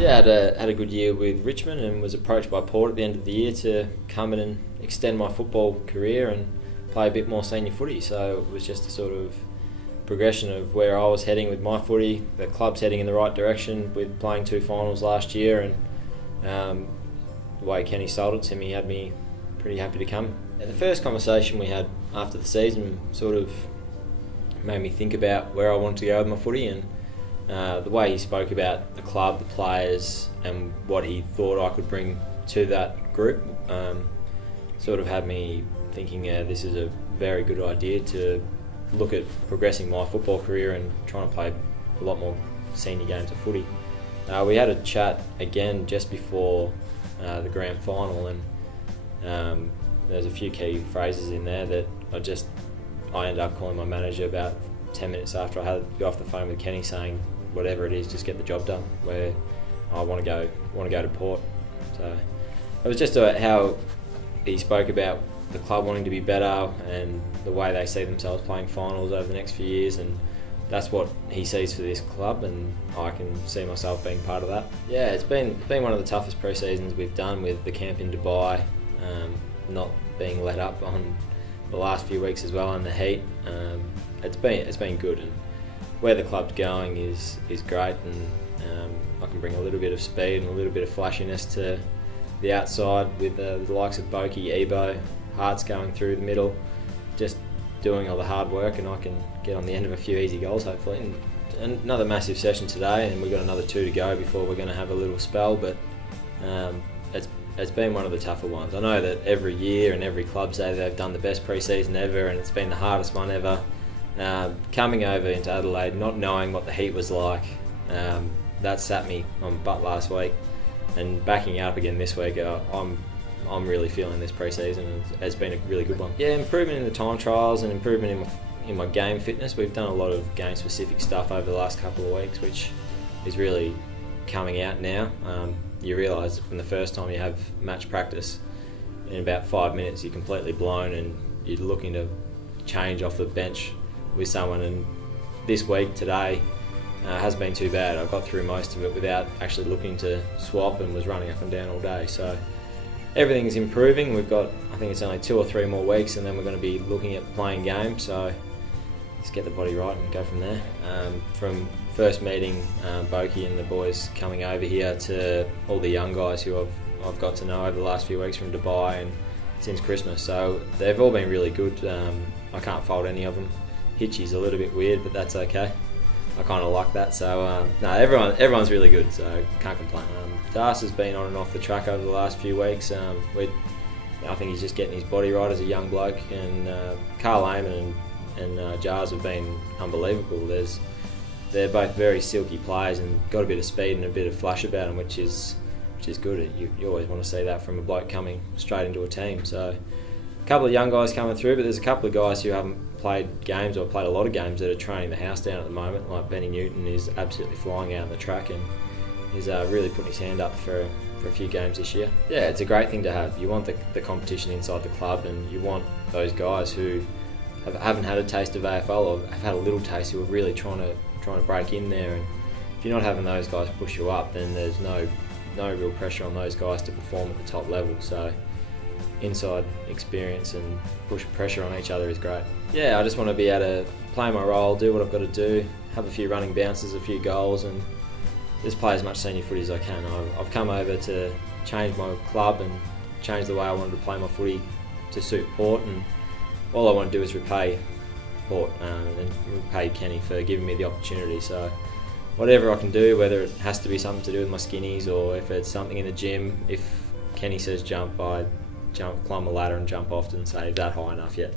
Yeah, had a good year with Richmond and was approached by Port at the end of the year to come in and extend my football career and play a bit more senior footy. So it was just a sort of progression of where I was heading with my footy. The club's heading in the right direction with playing 2 finals last year, and the way Kenny sold it to me had me pretty happy to come. And the first conversation we had after the season sort of made me think about where I wanted to go with my footy, and the way he spoke about the club, the players, and what he thought I could bring to that group sort of had me thinking, this is a very good idea to look at progressing my football career and trying to play a lot more senior games of footy. We had a chat again just before the grand final, and there's a few key phrases in there that I ended up calling my manager about 10 minutes after I had got off the phone with Kenny, saying, whatever it is, just get the job done, to go to Port. So it was just how he spoke about the club wanting to be better and the way they see themselves playing finals over the next few years, and that's what he sees for this club, and I can see myself being part of that. Yeah, it's been one of the toughest pre-seasons we've done, with the camp in Dubai, not being let up on the last few weeks as well, and the heat. It's been good, and where the club's going is great, and I can bring a little bit of speed and a little bit of flashiness to the outside with the likes of Boki, Ebo, Hart's going through the middle, just doing all the hard work, and I can get on the end of a few easy goals hopefully. And another massive session today, and we've got another 2 to go before we're going to have a little spell, but it's been one of the tougher ones. I know that every year and every club say they've done the best pre-season ever, and it's been the hardest one ever. Coming over into Adelaide, not knowing what the heat was like, that sat me on butt last week, and backing up again this week, I'm really feeling this pre-season, and it's been a really good one. Yeah, improvement in the time trials and improvement in my game fitness. We've done a lot of game-specific stuff over the last couple of weeks, which is really coming out now. You realise from the first time you have match practice, in about 5 minutes you're completely blown, and you're looking to change off the bench with someone. And this week, today, hasn't been too bad. I got through most of it without actually looking to swap, and was running up and down all day. So everything's improving. We've got, I think it's only 2 or 3 more weeks, and then we're going to be looking at playing games. So just get the body right and go from there. From first meeting Boki and the boys coming over here, to all the young guys who I've got to know over the last few weeks from Dubai and since Christmas. So they've all been really good. I can't fault any of them. Hitchy's a little bit weird, but that's okay. I kind of like that. So no, everyone's really good, so can't complain. Das has been on and off the track over the last few weeks. I think he's just getting his body right as a young bloke, and Carl Amon and Jars have been unbelievable. They're both very silky players and got a bit of speed and a bit of flash about them, which is good. You always want to see that from a bloke coming straight into a team. So a couple of young guys coming through, but there's a couple of guys who haven't played games or played a lot of games that are training the house down at the moment. Like Benny Newton is absolutely flying out on the track, and he's really putting his hand up for a few games this year. Yeah, it's a great thing to have. You want the competition inside the club, and you want those guys who haven't had a taste of AFL, or have had a little taste, who are really trying to break in there. And if you're not having those guys push you up, then there's no real pressure on those guys to perform at the top level. So inside experience and push pressure on each other is great. Yeah, I just want to be able to play my role, do what I've got to do, have a few running bounces, a few goals, and just play as much senior footy as I can. I've come over to change my club and change the way I wanted to play my footy to suit Port, and all I want to do is repay Port and repay Kenny for giving me the opportunity. So whatever I can do, whether it has to be something to do with my skinnies, or if it's something in the gym, if Kenny says jump, I climb a ladder and jump off and say, is that high enough yet?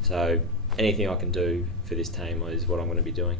So anything I can do for this team is what I'm going to be doing.